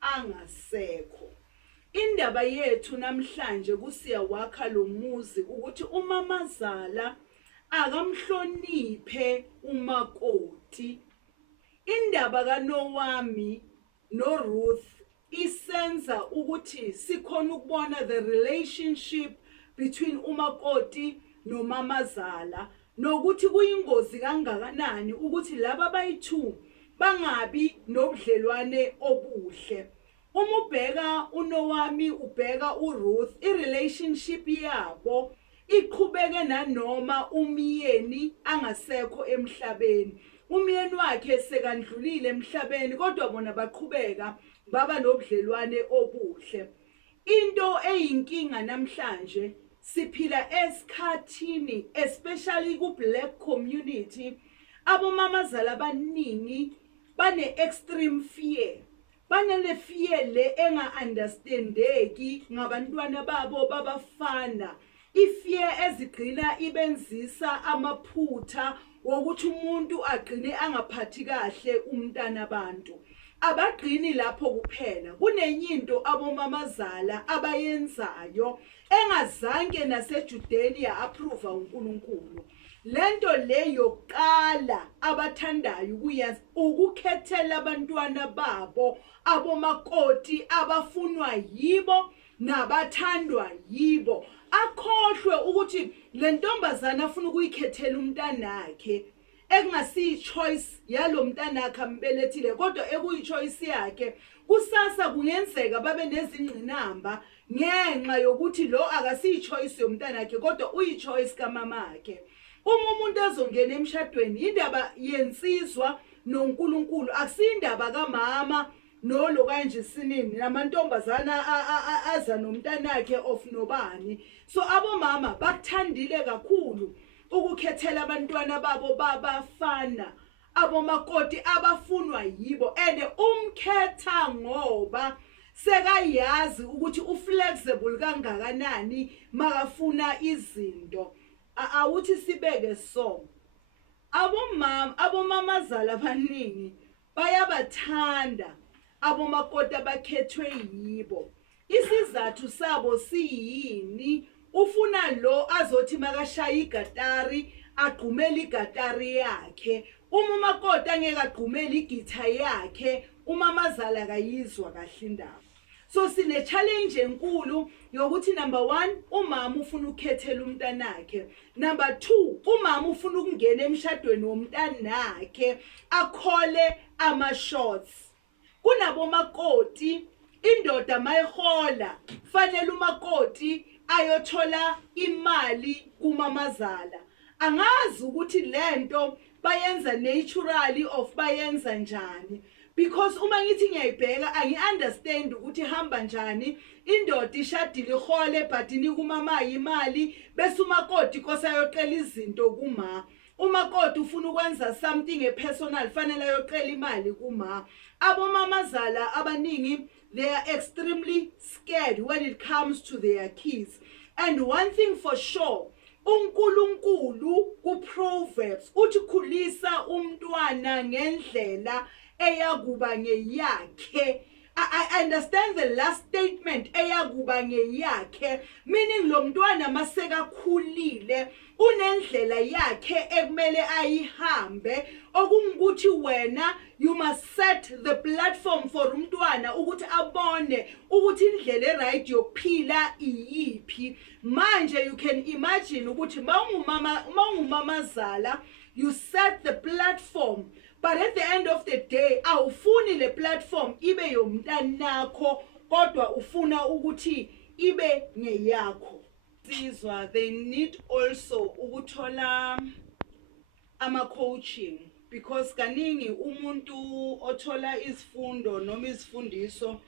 angasekho. Indaba yethu namhlanje kusiya wakha lo muzi ukuthi uMamazala akamhloniphe umakoti. Indaba kaNowami noRuth isenza ukuthi sikhona ukubona the relationship between umakoti noMamazala, nokuthi kuyingozi kangakanani ukuthi laba bayi-2 bangabi nobudlelwane obuhle. Uma ubheka uNowami ubheka uRuth, i-relationship yabo iqhubeke nanoma umyeni angasekho emhlabeni. Umyeni wakhe sekandlulile emhlabeni kodwa bona baqhubeka baba nobudlelwane obuhle. Into eyinkinga namhlanje siphila esikhathini, especially ku-black community, abomamazala abaningi bane-extreme fear. Banale fear le enga-understandeki ngabantwana babo babafana. Ifear ezigcina ibenzisa amaphutha wokuthi umuntu agcine angaphathi kahle umntana abantu. Abagcini lapho kuphela, kunenyinto abomamazala abayenzayo engazange naseJudeni ya-approve uNkulunkulu. Lento le yokuqala abathandayo ukuyenza ukukhethela abantwana babo abomakoti abafunwa yibo nabathandwa yibo. Akhohlwe ukuthi le ntombazana afuna ukuyikhethela umntanakhe ekungasiyi-choice yalo mntanakhe ambelethile kodwa ekuyi-choice yakhe. Kusasa kungenzeka babe nezingqinamba ngenxa yokuthi lo akasiyi-choice yomntanakhe kodwa uyi-choice kamamakhe. Uma umuntu ezongena emshadweni indaba yensizwa noNkulunkulu, akusindaba kamama nolo kanje sinini namantombazana aza nomntanakhe of nobani. So abomama bakuthandile kakhulu ukukhethela abantwana babo babafana abomakoti abafunwa yibo, and umkhetha ngoba sekayazi ukuthi uflexible kangakanani makafuna izinto. Awuthi sibeke so abomamazala abaningi bayabathanda abomakoti abakhethwe yibo. Isizathu sabo siyini? Ufuna lo azothi makashaya igatari agqumele igatari yakhe. Uma umakoti angeke agqumele igitha yakhe, uMamazala kayizwa kahle indaba. So sine challenge enkulu yokuthi number 1 umama ufuna ukukhethela umntanakhe, number 2 umama ufuna ukungena emshadweni womntanakhe akhole ama-shots. Kunabomakoti indoda mayihola fanele umakoti ayothola imali kuMamazala. Angazi ukuthi lento bayenza naturally of bayenza njani, because uma ngithi ngiyayibheka angi-understand ukuthi hamba njani indoda ishadile ihole but nikumama imali bese umakoti kosa ayoqela izinto kuma. Umakoti ufuna ukwenza something personal fanele ayoqela imali kuma. Abomamazala abaningi, they are extremely scared when it comes to their kids. And one thing for sure, uNkulunkulu ku-Proverbs uthi khulisa umntwana ngendlela eyakuba ngeyakhe. I understand the last statement, eyakuba ngeyakhe, meaning lo mntwana masekakhulile unendlela yakhe ekumele ayihambe, okungukuthi wena you must set the platform for umntwana ukuthi abone ukuthi indlela eright yokuphila iyiphi. Manje you can imagine ukuthi mawungumamazala you set the platform, but at the end of the day awufuni le platform ibe yomntanakho kodwa ufuna ukuthi ibe ngeyakho. Sizwa they need also ukuthola ama-coaching, because kaningi umuntu othola izifundo noma izifundiso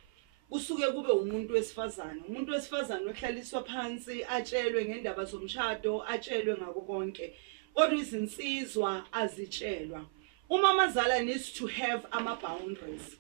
kusuke kube umuntu wesifazane. Umuntu wesifazane ohlaliswa phansi atshelwe ngendaba zomshado, atshelwe ngako konke, kodwa izinsizwa azitshelwa. Umamazala needs to have ama-boundaries.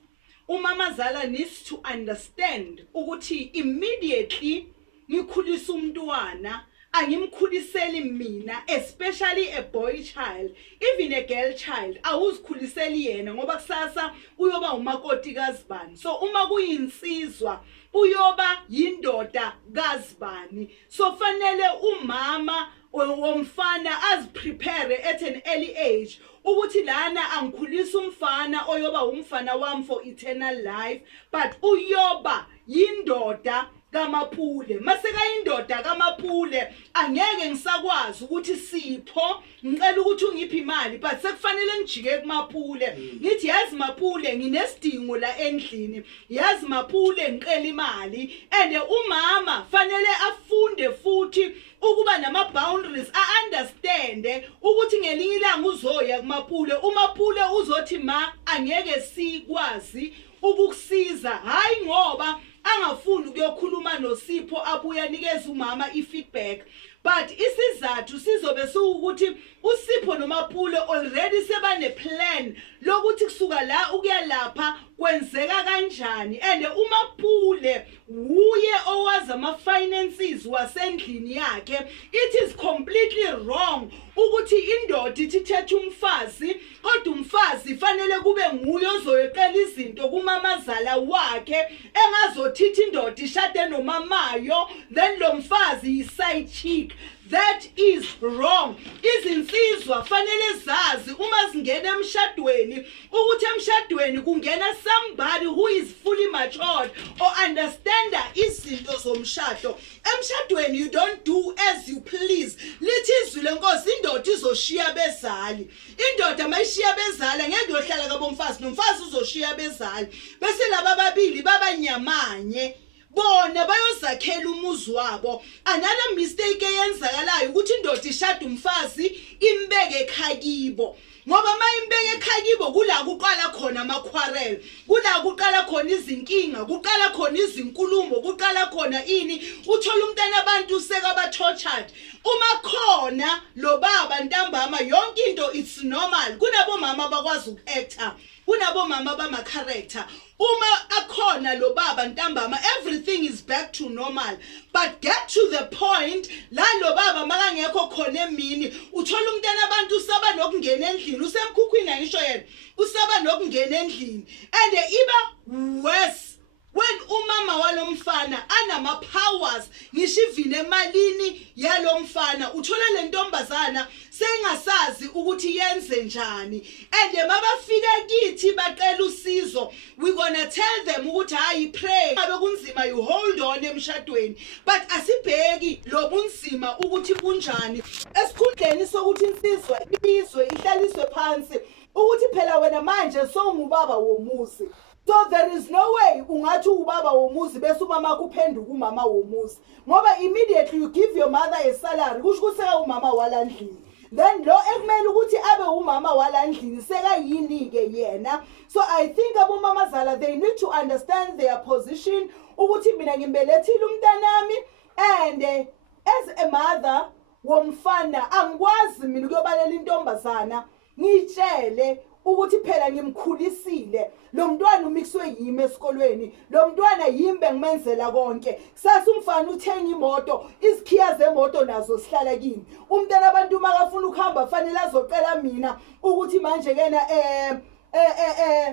Umamazala needs to understand ukuthi immediately ngikhulisa umntwana angimkhuliseli mina, especially a boy child, even a girl child, awuzikhuliseli yena ngoba kusasa uyoba umakoti kazibani. So uma kuyinsizwa uyoba yindoda kazibani. So fanele umama womfana aziprepare at an early age ukuthi lana angikhulisa umfana oyoba umfana wami for eternal life, but uyoba yindoda kaMapule. Maseka indoda kaMapule angeke ngisakwazi ukuthi Sipho ngicela ukuthi ungiphe imali, but sekufanele ngijike kuMapule ngithi yazi Mapule nginesidingo la endlini, yazi Mapule ngicela imali. And umama fanele afunde futhi ukuba nama boundaries, understand ukuthi ngelinye ilanga uzoya kuMapule, uMapule uzothi ma angeke sikwazi ukukusiza, hayi ngoba angafuni ukuyokhuluma noSipho abuya nikeza umama ifeedback. But isizathu sizobe ukuthi uSipho noMapule already sebane plan lokuthi kusuka la ukuya lapha kwenzeka kanjani. And uMapule uye owazi ama finances wasendlini yakhe. It is completely wrong ukuthi indoda ithethe umfazi, kodwa umfazi fanele kube nguye ozoyekela izinto kumamazala wakhe, engazothithi indoda ishade nomamayo then lo mfazi yi-side chick. That is wrong. Izinsizwa fanele zazi uma zingena emshadweni ukuthi emshadweni kungena somebody who is fully matured or understand izinto zomshado. Emshadweni you don't do as you please. Lithi izwi lenkosi indoda izoshiya bezali. Indoda mayishiya bezali ngeke yohlala kabomfazi, nomfazi uzoshiya bezali. Bese laba babili babanyamanye bona bayozakhela umuzi wabo. Another mistake eyenzakalayo ukuthi indoda ishada umfazi imbeke ekhakibo, ngoba mayimbeke ekhakibo kula kuqala khona amakhwarel, kula kuqala khona izinkinga, kuqala khona izinkulumo, kuqala khona ini. Uthola umntana abantu seka ba tortured. Uma khona lo baba ntambama yonke into it's normal. Kunabo mama bakwazi ukuactor, kunabo mama bama character. Uma akhona lo baba ntambama everything is back to normal. But get to the point la lo baba makangekho khona emini uthola umntana abantu usaba nokungena endlini, usemkhukhwini ngisho yena usaba nokungena endlini. And iba worse when umama walomfana anama powers ngishivile emalini yalomfana, uthola le ntombazana sengasazi ukuthi yenze njani. And mabafika kithi baqela usizo, we gonna tell them ukuthi hayi pray, abe kunzima you hold on emshadweni, but asibheki lo bunzima ukuthi kunjani. Esikhundleni sokuthi insizwa ibizwe ihlaliswe phansi ukuthi phela wena manje sowungubaba womuzi. So there is no way ungathi ubaba womuzi bese umama kuphenduka umama womuzi, ngoba immediately you give your mother a salary kusho kuseka umama walandlini, then lo ekumele ukuthi abe umama walandlini seka yini ke yena. So I think abomamazala they need to understand their position ukuthi mina ngimbelethile umntanami, and as a mother womfana angikwazi mina ukuyobalela intombazana ngitshele ukuthi phela ngimkhulisile lo mntwana umixwe yimi esikolweni, lo mntwana yimbe ngimenzela konke. Kusasa umfana uthenga imoto, izikhiya zemoto nazo sihlala kini. Umntana abantu makafuna ukuhamba fanele azocela mina ukuthi manje kena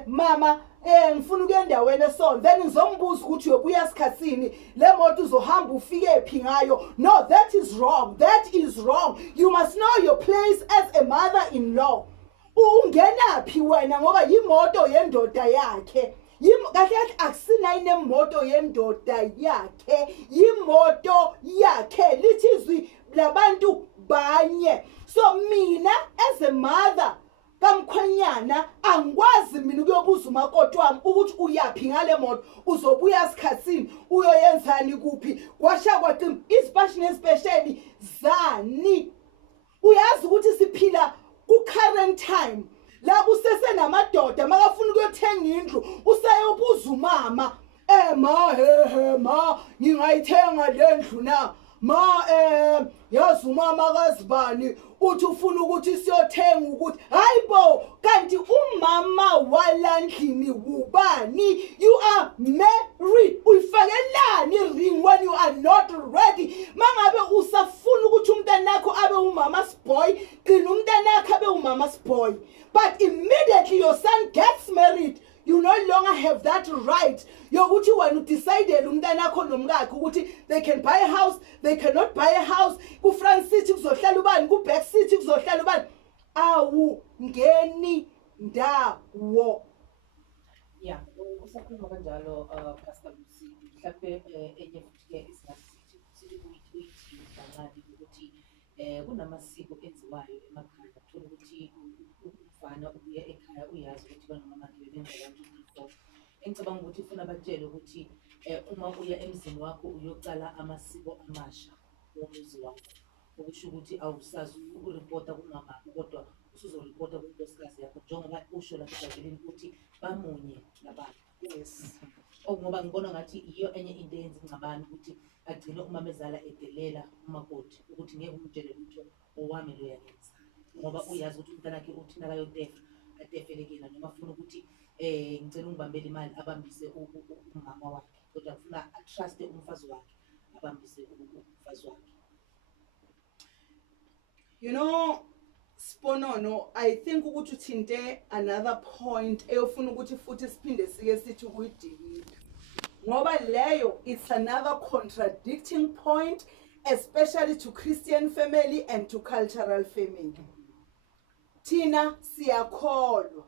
mama ngifuna ukuya endaweni esona, then ngizombuza ukuthi uyobuya esikhatsini, le moto uzohamba ufike ephi ngayo. No, that is wrong. That is wrong. You must know your place as a mother-in-law. Ungenaphi wena ngoba yimoto yendoda yakhe. Kahle akusina inemoto yendoda yakhe, yimoto yakhe. Lithi izwi labantu banye. So mina as a mother kamkhwenyana angikwazi mina ukuyobuza umakoti wami ukuthi uyapi ngale moto, uzobuya esikhatsini, uyoyenzani kuphi, kwasha kwaqima especially zani. Uyazi ukuthi siphila ku current time la kusese namadoda makafuna ukuyothenga indlu usayobuza umama ma ngingayithenga le ndlu na ma yazi umama kazibani uthi ufuna ukuthi siyothenga ukuthi hayibo kanti umama walandlini ubani. You are married, uyifakelani ring when you are not ready. Mangabe usafuna umama's boy, umama's boy. But immediately your son gets married, you no longer have that right. Yokuthi wena udecided umntanakho nomkakhe ukuthi they can buy a house, they cannot buy a house. Ku front seat kuzohlala ubani, ku back seat kuzohlala ubani. Awu ngeni ndawo. Yeah, usakhuluma kanjalo Pastor Lucy, mhlawumbe enye futhi ke isingasithi sithi kancane ukuthi kunamasiko enziwayo emakhaya uthola ukuthi umfana ubuya ekhaya uyazi ukuthi banomama bebenza kanjani. Engicabanga ukuthi ufuna batshele ukuthi uma uya emzini wakho uyocala amasiko amasha womuzi wakho, okusho ukuthi awusazi ukuripota kumama kodwa usuzoripota kunkosikazi yakho njengoba usho lapha eBhayibhelini ukuthi bamunye nabantu. Yes. Ngoba ngibona ngathi iyo enye into eyenza ingcabani ukuthi agcine umamezala edelela umakoti ukuthi ngeke umtshele lutho owami lo yakenza, ngoba uyazi ukuthi umntanakhe uthi nakayotefa atefelekena noma afuna ukuthi ngicela ungibambele imali abambise umama wakhe, kodwa ufuna atruste umfazi wakhe abambise umfazi wakhe. You know, Sponono, I think ukuthi uthinte another point eyofuna ukuthi futhi siphinde sike sithi kuyidikile. Ngoba leyo it's another contradicting point, especially to Christian family and to cultural family. Thina siyakholwa.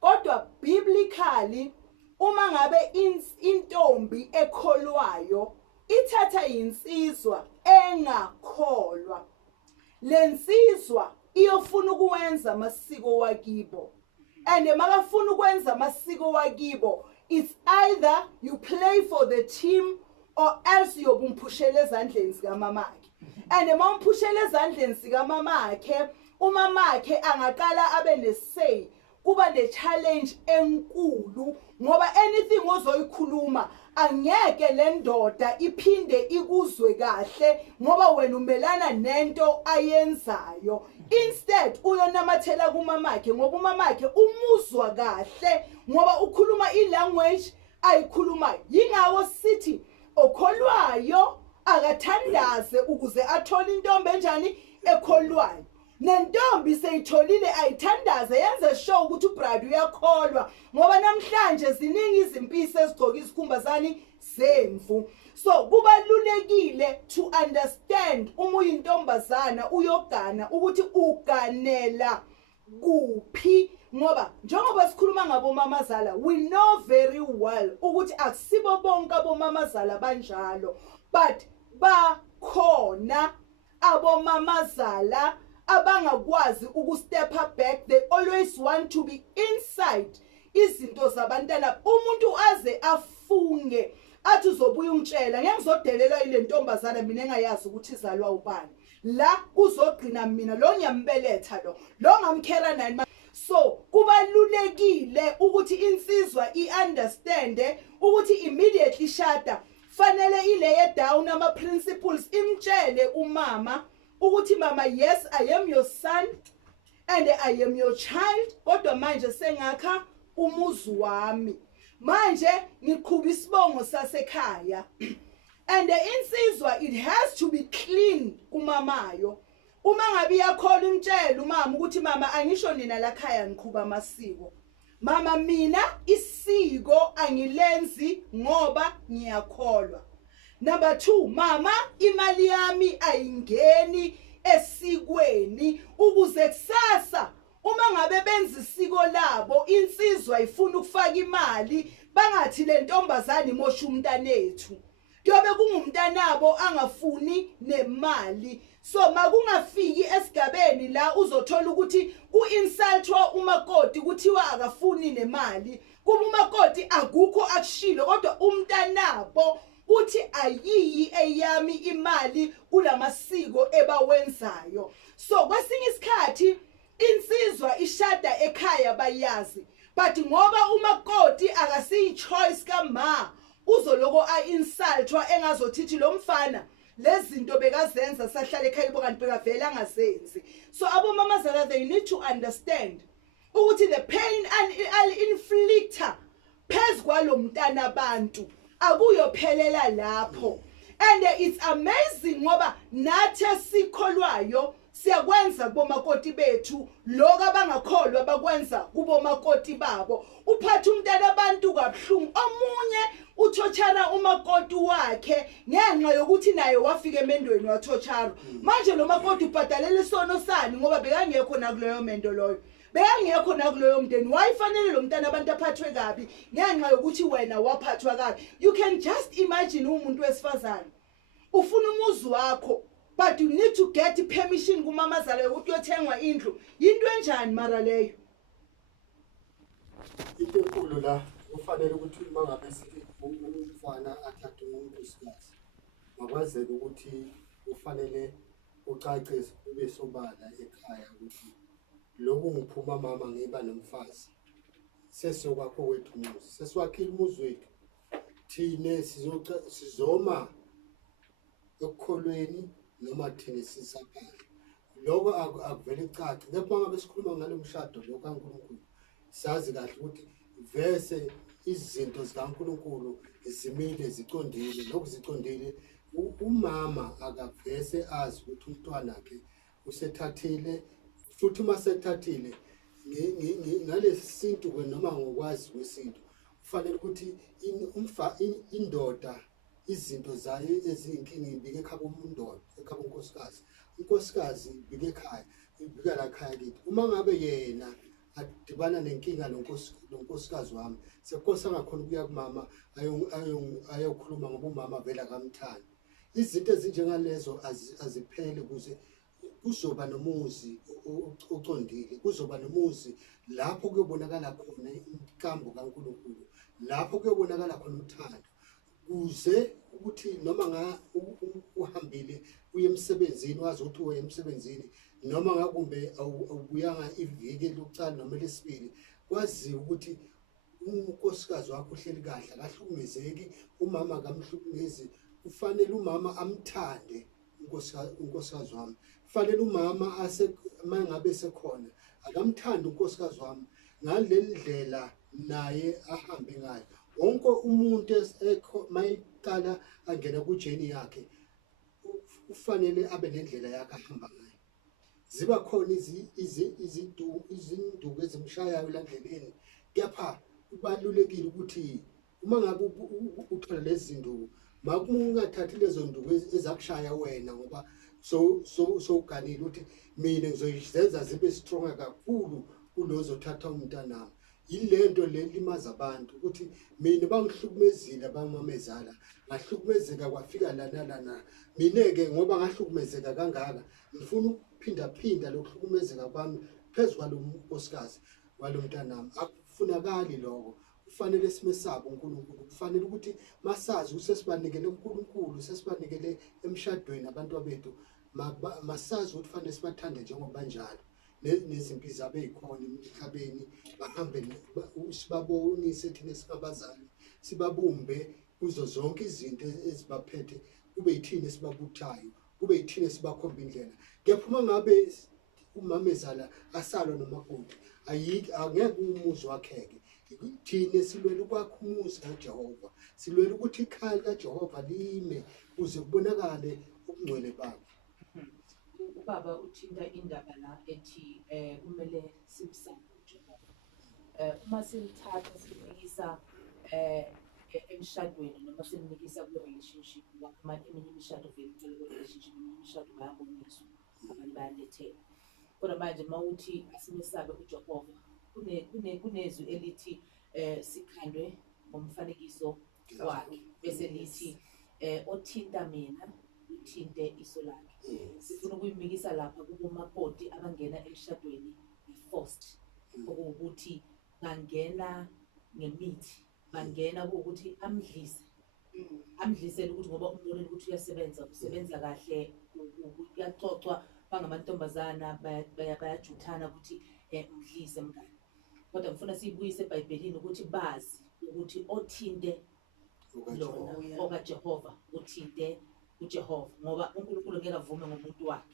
Kodwa biblically uma ngabe intombi ekholwayo ithatha insizwa engakholwa, lensizwa iyofuna ukwenza amasiko wakibo, and makafuna ukwenza amasiko wakibo, it's either you play for the team or else yobumpushela ezandleni zikamamakhe. And mawumpushela ezandleni zikamamakhe, umamakhe angaqala abe nesay, kuba ne challenge enkulu, ngoba anything ozoyikhuluma angeke le ndoda iphinde ikuzwe kahle ngoba wena umelana nento ayenzayo. Instead uyonamathela kumamakhe ngoba umamakhe umuzwa kahle ngoba ukhuluma ilanguage ayikhulumayo. Yingawo sithi okholwayo akathandaze ukuze athole intombi enjani ekholwayo. Nentombi seyitholile ayithandaze yenze show ukuthi ubride uyakholwa ngoba namhlanje ziningi izimpisi ezigcoka isikhumba zani zemvu. So kubalulekile to understand uma uyintombazana uyogana ukuthi uganela kuphi, ngoba njengoba sikhuluma ngabomamazala we know very well ukuthi akusibo bonke abomamazala banjalo, but bakhona abomamazala abangakwazi ukustep up back. They always want to be inside izinto zabantwana. Umuntu aze afunge athi uzobuya ungitshela ngeke ngizodelela ile ntombazana mina engayazi ukuthi izalwa ubani, la kuzogcina mina lo nyambeletha lo ngamkhera nani. So kubalulekile ukuthi insizwa iunderstand ukuthi immediately shada fanele ileye down ama principles, imtshele umama ukuthi mama, yes I am your son and I am your child, kodwa manje sengakha umuzi wami, manje ngiqhuba isibongo sasekhaya. And the insizwa it has to be clean kumamayo. Uma ngabe iyakhola umtshela umama ukuthi mama angisho nina la khaya ngiqhuba amasiko, mama mina isiko angilenzi ngoba ngiyakholwa. Number 2, mama imali yami ayingeni esikweni ukuze kusasa uma ngabe benza isiko labo insizwa ifuna ukufaka imali bangathi le ntombazane imosha umntanethu, kuyobe kungumntanabo angafuni nemali. So makungafiki esigabeni la uzothola ukuthi ku-insultwa umakoti kuthiwa akafuni nemali, kuba umakoti akukho akushilo kodwa umntanabo uthi ayiyi eyami imali kulamasiko ebawenzayo. So kwesinye isikhathi insizwa ishada ekhaya bayazi, but ngoba umakoti akasiyi choice kama uzoloko a-insultwa engazothithi lo mfana lezinto bekazenza sahlala ekhaya kanti bekavela angazenzi. So abomamazala they need to understand ukuthi the pain al-inflictor phezu kwalo mntana abantu akuyophelela lapho. And it's amazing ngoba nathi sikholwayo siyakwenza kubomakoti bethu lokho abangakholwa bakwenza kubomakoti babo. Uphatha umntana abantu kabuhlungu. Omunye uthochara umakoti wakhe ngenxa yokuthi naye wafika emendweni wathochara. Manje lo makoti ubhadalela isono sani ngoba bekangekho nakuleyo mendo loyo. Bekangekho nakuleyo mndeni. Wayifanele lo mntana abantu aphathwe kabi ngenxa yokuthi wena waphathwa kabi. You can just imagine umuntu wesifazane ufuna umuzi wakho, but you need to get permission kumamazala yokuthi uyothengwa indlu. Into enjani mara leyo? Into enkulu la kufanele ukuthi uma ngabe umfana athathe unkosikazi makwazeke ukuthi kufanele ucace ube sobala ekhaya ukuthi lokhu ngiphuma mama ngiba nomfazi sesiyokwakho wethu umuzi sesiwakhile umuzi wethu thine sizoma ekukholweni noma thine sisaphala. Lokho akuvele cace kepha ngabe sikhuluma ngalo mshado lo kaNkulunkulu sazi kahle ukuthi vese izinto zikaNkulunkulu zimile zicondile. Lokhu zicondile umama akavese azi ukuthi umntwana wakhe usethathile futhi uma sethathile ngalesi sintu noma ngokwazi kwesintu kufanele ukuthi indoda izinto zayo eziyinkinga ibike ekhaya umundoda ekhaya unkosikazi. Unkosikazi ibike ekhaya ibika la khaya kithi. Uma ngabe yena adibana nenkinga lonkosikazi wami sekhosa ngakhona ukuya kumama ayokhuluma ngoba umama vele akamthandi. Izinto ezinjengalezo aziphele ukuze kuzoba nomuzi ocondile, kuzoba nomuzi lapho kuyobonakala khona inkambo kaNkulunkulu, lapho kuyobonakala khona uthando, kuze ukuthi noma uhambile uye emsebenzini wazi ukuthi uye emsebenzini noma ngakumbe awubuyanga iviki lokucala noma lesibili kwazi ukuthi unkosikazi wakho uhleli kahle akahlukumezeki, umama akamhlukumezi. Kufanele umama amthande unkosikazi wami. Kufanele umama mangabe sekhona akamthanda unkosikazi wami ngaleli ndlela naye ahambe ngayo. Wonke umuntu mayiqala angena kujeni yakhe ufanele abe nendlela yakhe ahamba ngayo. Ziba khona izinduku ezimshayayo la ndleleni, kepha kubalulekile ukuthi uma ngabe uthola lezi zinduku makungathathi lezo nduku ezakushaya wena ngoba soganile ukuthi mina ngizoyizenza zibe strong kakhulu kulozo thatha umntanami. Yilento le limaza abantu ukuthi mina bangihlukumezile abamamezala ngahlukumezeka kwafika lana mina-ke ngoba ngahlukumezeka kangaka ngifuna ukuphinda lokuhlukumezeka kwami phezu kwalo nkosikazi walo mntanami. Akufunakali lokho. Kufanele simesaba uNkulunkulu. Kufanele ukuthi masazi usesibanikele uNkulunkulu, sesibanikele emshadweni abantu bethu, masazi ukuthi kufanele sibathande njengoba banjalo. Nezimpi zabo ezikhona emhlabeni bahambe sibabonise thina singabazali, sibabumbe kuzo zonke izinto ezibaphethe, kube yithina esibabuthayo, kube yithina sibakhomba indlela. Kepha uma ngabe umamezala asalwa nomakoti angeke umuzi wakheke. Thina silwela ukwakha umuzi kaJehova, silwela ukuthi ikhaya kaJehova lime kuze kubonakale ubungcwele babo. Ubaba uthinta indaba la ethi kumele simsame uJehova. Uma simthatha simnikisa emshadweni noma simnikisa ku-relationship ngoba eminye imishado vele icela ku-relationship, eminye imishado bayaboniswa abantu bayalethela. Kodwa manje uma uthi asimesabe uJehova kunezwi elithi sikhandwe ngomfanekiso wakhe bese lithi othinta mina uthinte iso lakhe. Sifuna ukuyimikisa lapha kubomakoti abangena emshadweni i-forced, okuwukuthi bangena ngemithi, bangena kuwukuthi amdlisele ukuthi ngoba umbonile ukuthi uyasebenza, usebenza kahle, kuyacocwa, bangamantombazana bayajuthana ukuthi mdlise mngani. Kodwa ngifuna siyibuyise eBhayibhelini ukuthi bazi ukuthi othinte lona okaJehova uthinte uJehova ngoba uNkulunkulu ngeke avume ngomuntu wakhe.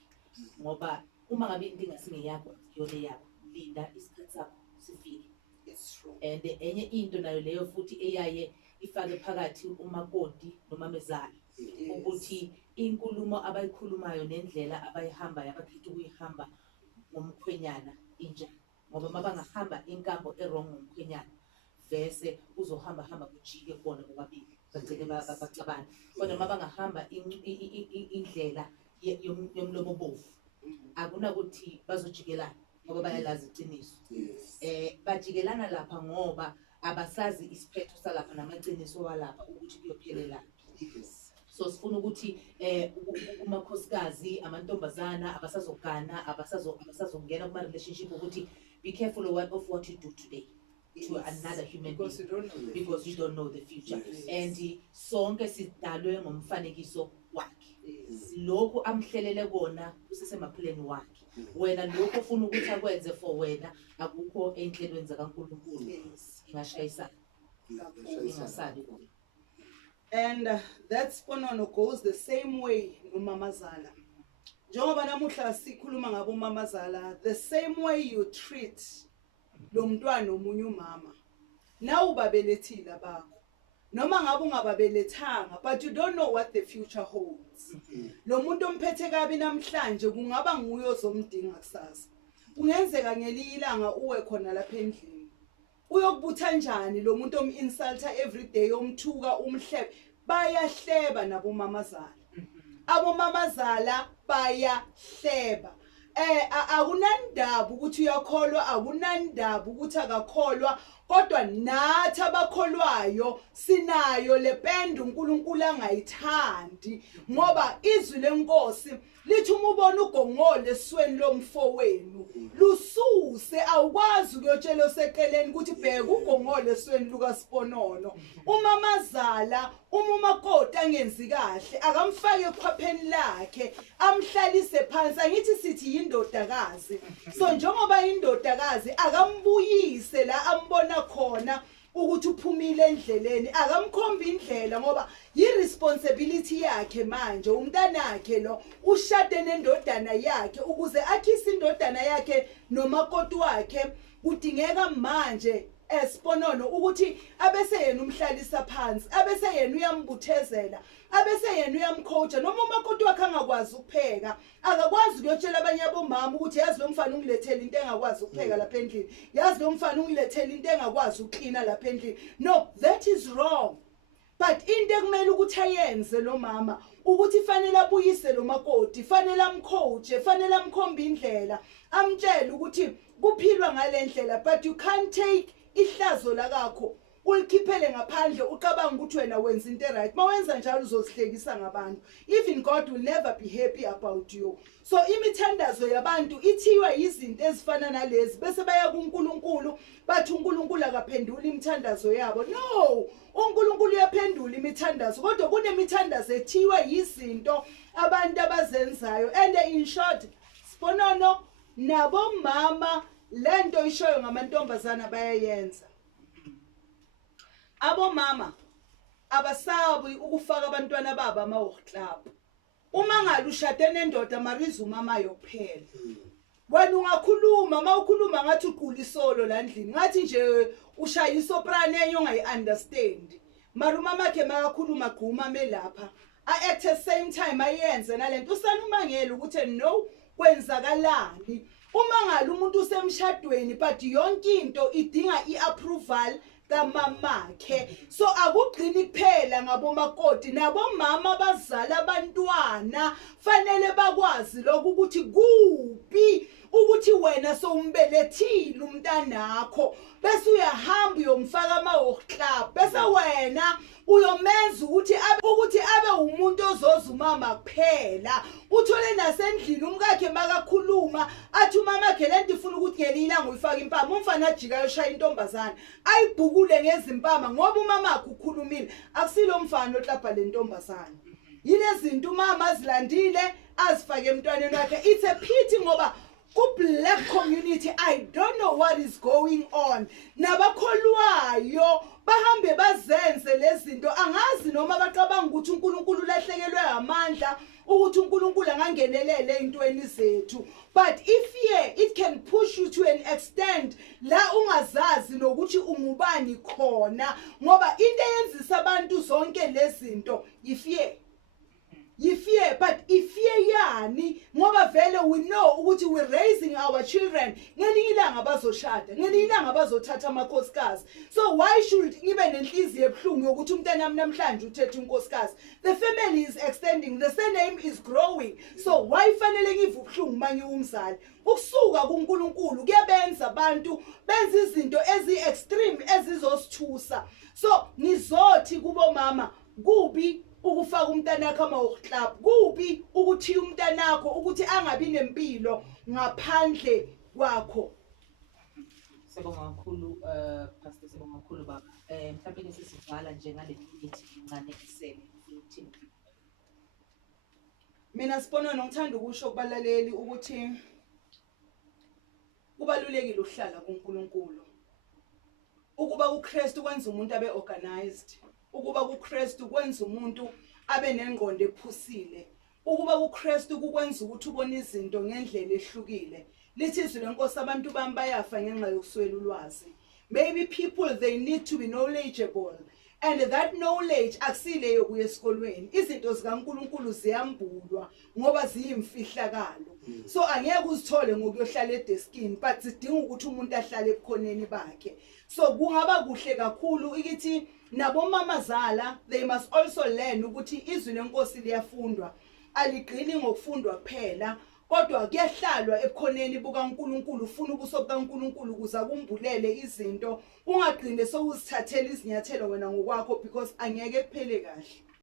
Ngoba uma ngabe into ingasingeyakho yona yakho, linda isikhathi sakho sifike. And enye into nayo leyo futhi eyaye ifake phakathi umakoti nomamezala ukuthi inkulumo abayikhulumayo nendlela abayihambayo abakhetha ukuyihamba ngomkhwenyana injani ngoba mabangahamba inkambo errong ngomkhwenyana vese uzohamba kujike kubona bobabili bagcine bacabana kodwa mabangahamba indlela yomlomo bovu akunakuthi bazojikelana ngoba bayalazi iqiniso bajikelana lapha ngoba abasazi isiphetho salapha namaqiniso walapha ukuthi kuyophelela so sifuna ukuthi umakhosikazi amantombazana abasazogana abasazongena kuma relationship ukuthi be careful of what you do today to another human being because you don't know the future and sonke sidalwe ngomfanekiso wakhe lokho amhlelele kona kusesemaphileni wakhe wena lokho ufuna ukuthi akwenze for wena akukho enhlelweni zakaNkulunkulu ingashayisana ingasabi. And that sponono goes the same way Umamazala. Njengoba namuhla sikhuluma ngabo Umamazala, the same way you treat lo mntwana omunye umama. Now ubabelethile bakho. Noma ngabe ungababelethanga, but you don't know what the future holds. Lo muntu omphethe kabi namhlanje kungaba nguye ozomdinga kusasa. Kungenzeka ngelinye ilanga uwe khona lapha endlini. Uyokubutha njani lo muntu ominsulta every day omthuka umhlebe bayahleba nabo Umamazala. Abo Umamazala bayahleba. Akunandaba ukuthi uyakholwa akunandaba ukuthi akakholwa kodwa nathi abakholwayo sinayo lependa uNkulunkulu angayithandi ngoba izwi lenkosi lithi uma ubona ugongole esweni lomfowenu lususe awukwazi ukuyotshela oseqeleni ukuthi bheka ugongole esweni lukaSiponono Umamazala umakoti angenzi kahle akamfake ekhwapheni lakhe amhlalise phansi angithi sithi yindodakazi so njengoba indodakazi akambuyise la ambona khona ukuthi uphumile endleleni akamkhomba indlela ngoba yi-responsibility yakhe manje umntanakhe lo ushade nendodana yakhe ukuze akhise indodana yakhe nomakoti wakhe kudingeka manje Siponono ukuthi abese yena umhlalisa phansi abese yena uyambuthezela abese yena uyamcoacha noma umakoti wakhe angakwazi ukupheka akakwazi ukuyotshela abanye abomama ukuthi yazi lo mfana ungilethela into engakwazi ukupheka lapha endlini yazi lo mfana ungilethela into engakwazi ukuklina lapha endlini no that is wrong but into ekumele ukuthi ayenze lo mama ukuthi fanele abuyise lo makoti fanele amcoache fanele amkhomba indlela amtshela ukuthi kuphilwa ngalendlela but you can't take ihlazo lakakho ulikhiphele ngaphandle ucabanga ukuthi wena wenza into right mawenza njalo uzosihlekisa ngabantu even God will never be happy about you so imithandazo yabantu ithiwa izinto ezifana nalezi bese baya kuNkulunkulu bathi uNkulunkulu akaphendula imithandazo yabo no uNkulunkulu uyaphendula imithandazo kodwa kunemithandazo ethiwa izinto abantu abazenzayo and in short Siponono nabo mama lento ishoyo ngamantombazana bayayenza abo mama abasabi ukufaka abantwana babo ama-club uma ngalo ushade nendoda mariza umama yokuphela wena ungakhuluma mawukhuluma ngathi uqula isolo la ndlini ngathi nje ushaya isoprano enye ongayi-understand mara umama akhe makakhuluma gqumame lapha a-act at same time ayenze nalento usanumangela ukuthi no kwenzakalani uma ngalo umuntu usemshadweni but yonke into idinga i-approval kamamakhe so akugcini kuphela ngabomakoti nabomama abazala abantwana fanele bakwazi lokho ukuthi kuphi ukuthi wena sowumbelethile umntanakho bese uyahamba uyomfaka ama-club bese wena uyomenza ukuthi abe umuntu ozoza umama kuphela uthole nasendlini umkakhe makakhuluma athi umamakhe lento ifuna ukuthi ngelinye ilanga uyifaka impama umfana ajika yoshaya intombazana ayibhukule ngezimpama ngoba umamakhe ukhulumile akusilo mfana ohlapha le ntombazana yilezinto umama azilandile azifake emntwaneni wakhe it's a pity ngoba ku-black community I don't know what is going on nabakholwayo bahambe bazenze lezinto angazi noma bacabanga ukuthi uNkulunkulu ulahlekelwe amandla ukuthi uNkulunkulu angangenelele intweni zethu. But ifear, it can push you to an extent la ungazazi nokuthi ungubani khona, ngoba into eyenzisa abantu zonke lezinto ifear. Fear, but fear yani ngoba vele we know ukuthi we're raising our children ngelinye ilanga bazoshada, ngelinye ilanga bazothatha amakhosikazi. So why should ngibe nenhliziyo ebuhlungu yokuthi umntana wami namhlanje uthethe unkosikazi? The family is extending, the surname is growing. So why fanele ngive ubuhlungu manje umzali? Ukusuka kuNkulunkulu kuyabenza abantu benza izinto ezi-extreme ezizosithusa. So nizothi kubo mama kubi ukufaka umntana wakho ama-club, kubi ukuthi umntana wakho ukuthi angabi nempilo ngaphandle kwakho. Sibonga kakhulu Pastor, sibonga kakhulu baba. Mhlawumbe nesisivala nje ngale minute incane isele ukuthi Mina Sibonwa ngithanda ukusho kubalaleli ukuthi kubalulekile ukuhlala kuNkulunkulu. Ukuba uKristu kwenza umuntu abe organized. Ukuba kuKristu kwenza umuntu abe nengqondo ephusile. Ukuba kuKristu kukwenza ukuthi ubone izinto ngendlela ehlukile. Lithi izwi lenkosi abantu bami bayafa ngenxa yokuswela ulwazi. Maybe people, they need to be knowledgeable, and that knowledge akusile yokuya esikolweni. Izinto zikaNkulunkulu ziyambulwa ngoba ziyimfihlakalo. So angeke uzithole ngokuyohlala edeskini, but zidinga ukuthi umuntu ahlale ebukhoneni bakhe. So kungaba kuhle kakhulu ukuthi nabo Umamazala, they must also learn ukuthi izwi lenkosi liyafundwa. Aligcini ngokufundwa kuphela, kodwa kuyahlalwa ebukhoneni bukaNkulunkulu, ufuna ubuso bukaNkulunkulu ukuze akumbulele izinto. Ungagcine sowuzithathela izinyathelo wena ngokwakho because angeke kuphele kahle.